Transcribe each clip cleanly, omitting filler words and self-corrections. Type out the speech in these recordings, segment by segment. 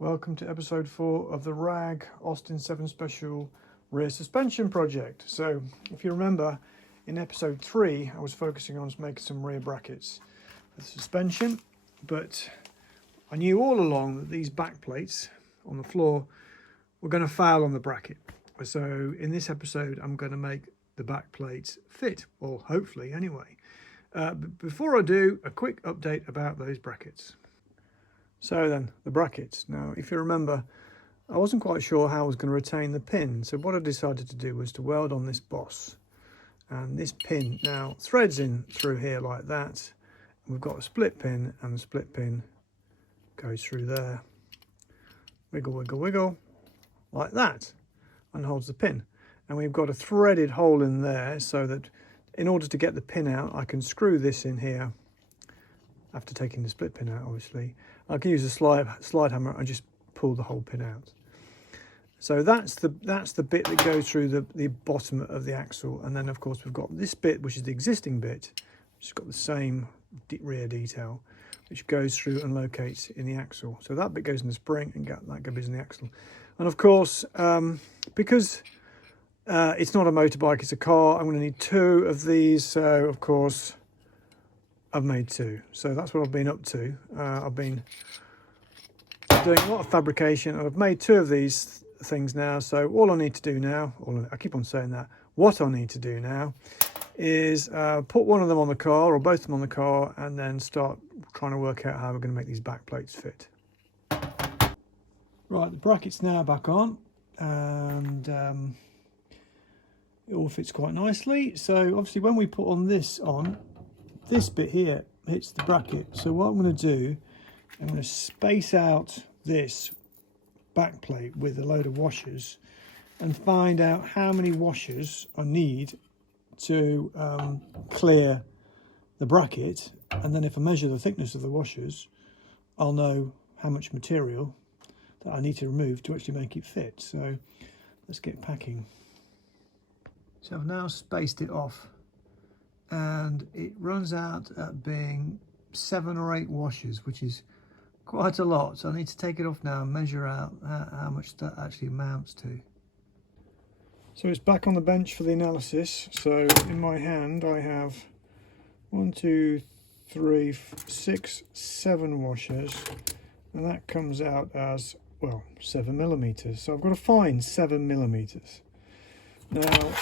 Welcome to episode 4 of the Wragg Austin 7 Special rear suspension project. So if you remember, in episode 3 I was focusing on making some rear brackets for the suspension, but I knew all along that these back plates on the floor were going to fail on the bracket. So in this episode I'm going to make the back plates fit, or hopefully anyway. But before I do, a quick update about those brackets. So then, the brackets. Now, if you remember, I wasn't quite sure how I was going to retain the pin. So what I decided to do was to weld on this boss. And this pin now threads in through here like that. We've got a split pin, and the split pin goes through there. Wiggle, wiggle, wiggle, like that, and holds the pin. And we've got a threaded hole in there so that in order to get the pin out, I can screw this in here. After taking the split pin out, obviously, I can use a slide hammer and just pull the whole pin out. So that's the bit that goes through the bottom of the axle, and then of course we've got this bit, which is the existing bit, which has got the same rear detail, which goes through and locates in the axle. So that bit goes in the spring, and that goes in the axle. And of course, because it's not a motorbike, it's a car, I'm going to need 2 of these. So of course, I've made 2. So that's what I've been up to. I've been doing a lot of fabrication, and I've made 2 of these things now. So all I need to do now, I keep on saying that, what I need to do now is put one of them on the car, or both of them on the car, and then start trying to work out how we're going to make these back plates fit. Right, the bracket's now back on, and it all fits quite nicely. So obviously when we put on, this bit here hits the bracket. So what I'm going to do, I'm going to space out this back plate with a load of washers and find out how many washers I need to clear the bracket. And then if I measure the thickness of the washers, I'll know how much material that I need to remove to actually make it fit. So let's get packing. So I've now spaced it off, and it runs out at being 7 or 8 washers, which is quite a lot. So I need to take it off now and measure out how much that actually amounts to. So it's back on the bench for the analysis. So in my hand I have 1, 2, 3, 6, 7 washers, and that comes out as, well, 7 millimeters. So I've got to find 7 millimeters. Now,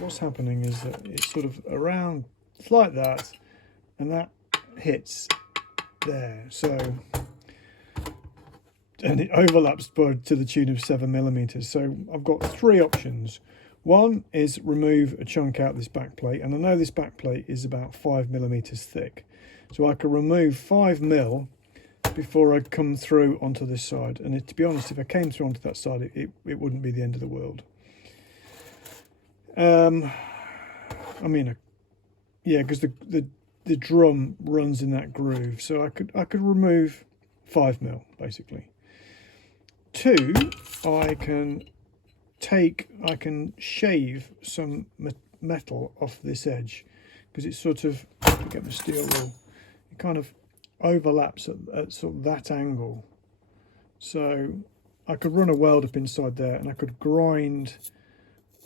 what's happening is that it's sort of around, it's like that, and that hits there. So, and it overlaps to the tune of 7 millimeters. So I've got 3 options. One is remove a chunk out of this back plate, and I know this back plate is about 5 millimeters thick. So I could remove 5 mil before I come through onto this side. And to be honest, if I came through onto that side, it wouldn't be the end of the world. I mean, yeah, because the drum runs in that groove, so I could remove 5 mil basically. 2, I can shave some metal off this edge, because it's sort of, get my steel rule, it kind of overlaps at sort of that angle. So I could run a weld up inside there, and I could grind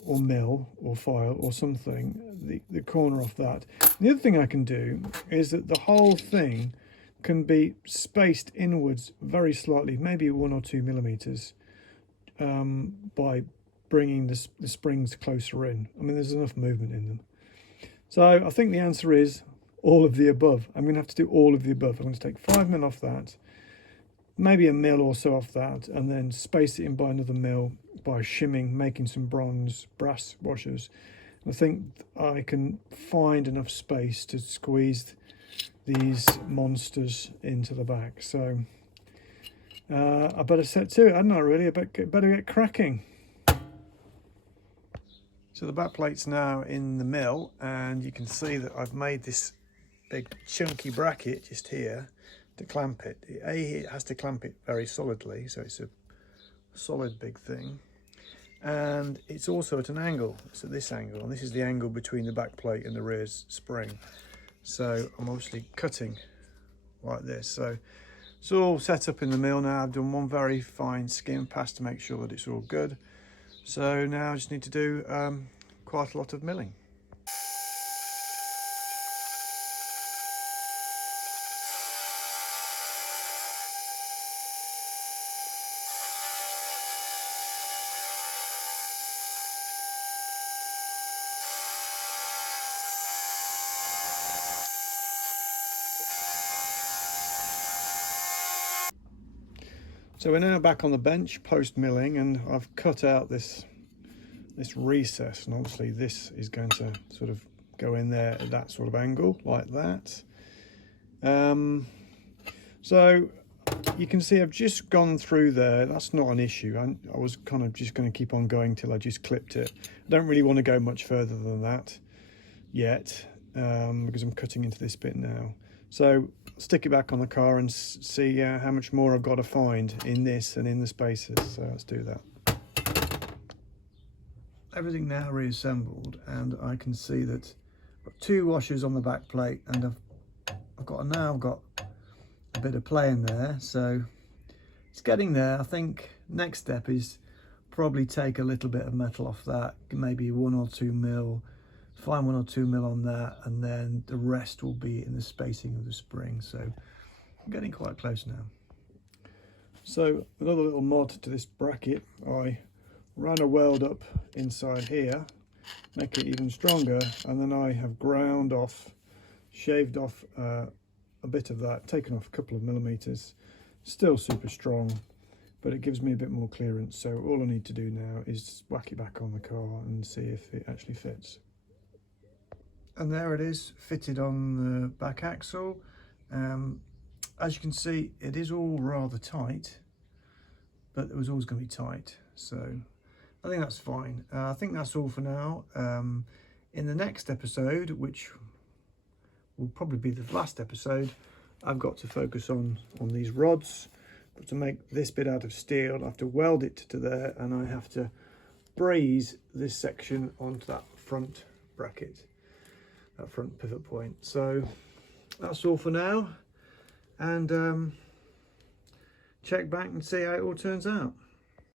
or mill or file or something the corner off that. The other thing I can do is that the whole thing can be spaced inwards very slightly, maybe 1 or 2 millimeters, by bringing the springs closer in. I mean, there's enough movement in them. So I think the answer is all of the above. I'm going to have to do all of the above. I'm going to take 5 mil off that, maybe a mil or so off that, and then space it in by another mil by shimming, making some brass washers. And I think I can find enough space to squeeze these monsters into the back. So I better set to it, hadn't I, really? I better get cracking. So the back plate's now in the mill, and you can see that I've made this big chunky bracket just here to clamp it. It has to clamp it very solidly, so it's a solid big thing, and it's also at an angle. It's at this angle, and this is the angle between the back plate and the rear spring. So I'm obviously cutting like this. So It's all set up in the mill now. I've done one very fine skim pass to make sure that it's all good. So now I just need to do quite a lot of milling. So we're now back on the bench post milling, and I've cut out this recess, and obviously this is going to sort of go in there at that sort of angle like that. So you can see I've just gone through there. That's not an issue. I was kind of just going to keep on going till I just clipped it. I don't really want to go much further than that yet, because I'm cutting into this bit now. So stick it back on the car and see how much more I've got to find in this and in the spaces. So let's do that. Everything now reassembled, and I can see that I've got 2 washers on the back plate, and I've got a bit of play in there, so it's getting there. I think next step is probably take a little bit of metal off that, maybe 1 or 2 mil. Find 1 or 2 mil on that, and then the rest will be in the spacing of the spring. So I'm getting quite close now. So another little mod to this bracket, I ran a weld up inside here, make it even stronger, and then I have ground off, shaved off a bit of that, taken off a couple of millimeters. Still super strong, but it gives me a bit more clearance. So all I need to do now is whack it back on the car and see if it actually fits. And there it is, fitted on the back axle. As you can see, it is all rather tight, but it was always going to be tight, so I think that's fine. I think that's all for now. In the next episode, which will probably be the last episode, I've got to focus on these rods. But to make this bit out of steel, I have to weld it to there, and I have to braze this section onto that front bracket, that front pivot point. So that's all for now, and check back and see how it all turns out.